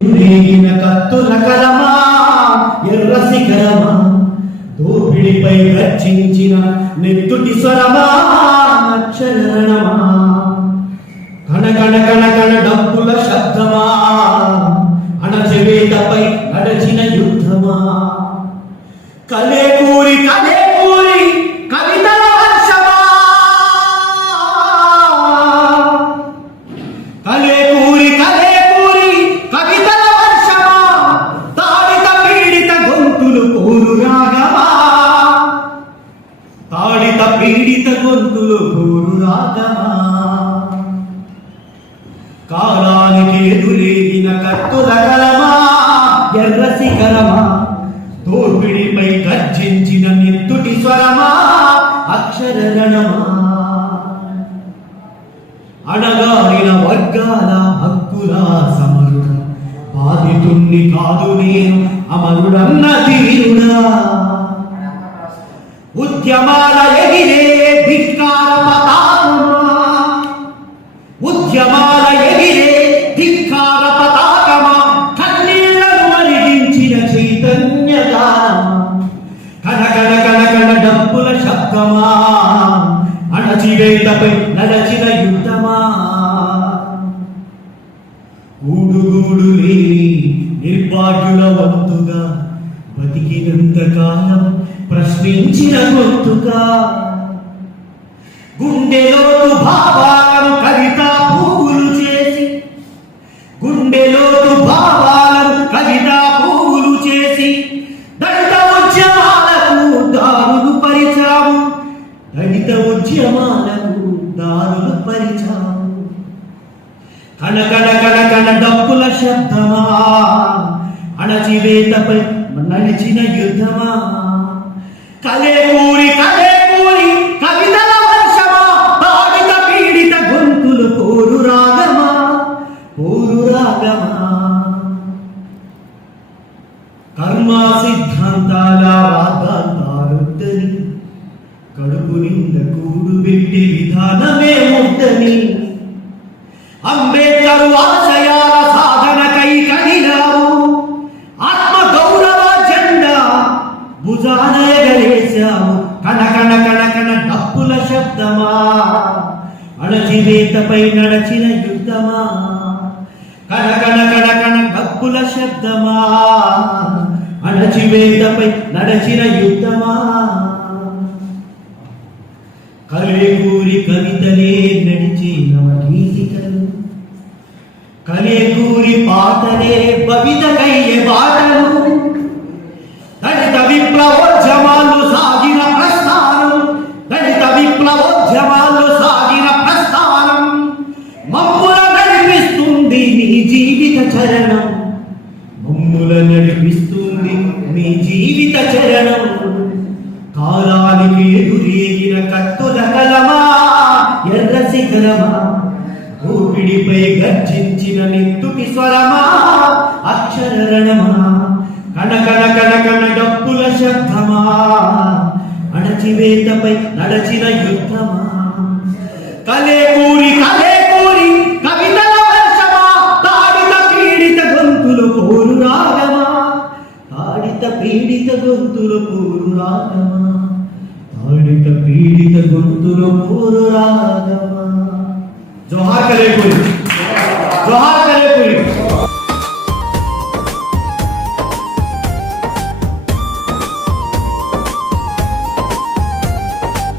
రేగిన కత్తుల కలమా ఎర్ర శిఖరమా దోపిడిపై గర్జించిన నెత్తుటి స్వరమా అక్షరణమా కణ కణ కణ కణ డప్పుల శబ్దమా అణచివేతపై నడచిన యుద్ధమా కలేకూరి కలేకూరి కవితల వర్షమా కలేకూరి కలేకూరి కవితల వర్షమా తాడిత పీడిత గొంతులు కోరు రాగమా తాడిత పీడిత గొంతులు కోరు రాగమా కాలానికి ఎదురేగిన కత్తుల కలమా ఎర్ర శిఖరమా దోపిడిపై గర్జించిన నెత్తుటి స్వరమా అక్షరణమా అణగారిన వర్గాల హక్కుల సమరుడ బాధితుణ్ణి కాదు నేను అమరుడన్న తీరుడా ఉద్యమాల ఎగిరే ధిక్కార పతాకమా ఉద్యమాల ఎగిరే ధిక్కార పతాకమా కన్నీళ్లను మరిగించిన చైతన్య గానమా కణ కణ కణ కణ డప్పుల శబ్దమా అణచివేతపై నడచిన యుద్ధమా గూడుగూడు లేని నిర్భాగ్యుల వంతుగా బతికినంత కాలం ప్రశ్నించిన గొంతుగా గుండెలోతు భావాలను కవిత పువ్వులు చేసి గుండెలోతు భావాలను కవిత పువ్వులు చేసి దళిత ఉద్యమాలకు దారులు పరిచాము దళిత ఉద్యమాలకు దారులు పరిచాము కణ కణ కణ కణ డప్పుల శబ్దమా అణచివేతపై నడిచిన యుద్ధమా కలేకూరి కలేకూరి కవితల వర్షమా తాడిత పీడిత గొంతులు కోరు రాగమా కోరు రాగమా కర్మ సిద్ధాంతాల వాగ్దాంతాలొద్దని కడుపు నింద కూడు పెట్టి విధానమే ముద్దని అంబేద్కర్ ఆశయాల సాధనకై కదిలావు ఆత్మ గౌరవ జెండా భుజాన ఎగరేశావు కణ కణ కణ కణ డప్పుల శబ్దమా అణచివేతపై నడచిన యుద్ధమా కణ కణ కణ కణ డప్పుల శబ్దమా అణచివేతపై నడచిన యుద్ధమా కలేకూరి కవితలే నడిచి నవగీతికలు కలేకూరి పాటలే భవితకయ్యే బాటలు దళిత విప్లవోద్యమాలు సాగిన ప్రస్థానం దళిత విప్లవోద్యమాలు సాగిన ప్రస్థానం మమ్ముల నడిపిస్తుంది నీ జీవిత చరణం మమ్ముల నడిపిస్తుంది నీ జీవిత చరణం కాలానికి ఎదురేగిన కత్తుల కలమా ఎర్ర శిఖరమా దోపిడిపై గర్జించిన నెత్తుటి స్వరమా అక్షరణమా కణ కణ కణ కణ డప్పుల శబ్దమా అణచివేతపై నడచిన యుద్ధమా కలేకూరి కలేకూరి కవితల వర్షమా తాడిత పీడిత గొంతులు కోరు రాగమా తాడిత పీడిత గొంతులు కోరు రాగమా తాడిత పీడిత గొంతులు కోరు రాగమా జోహార్ కలేకూరి జోహార్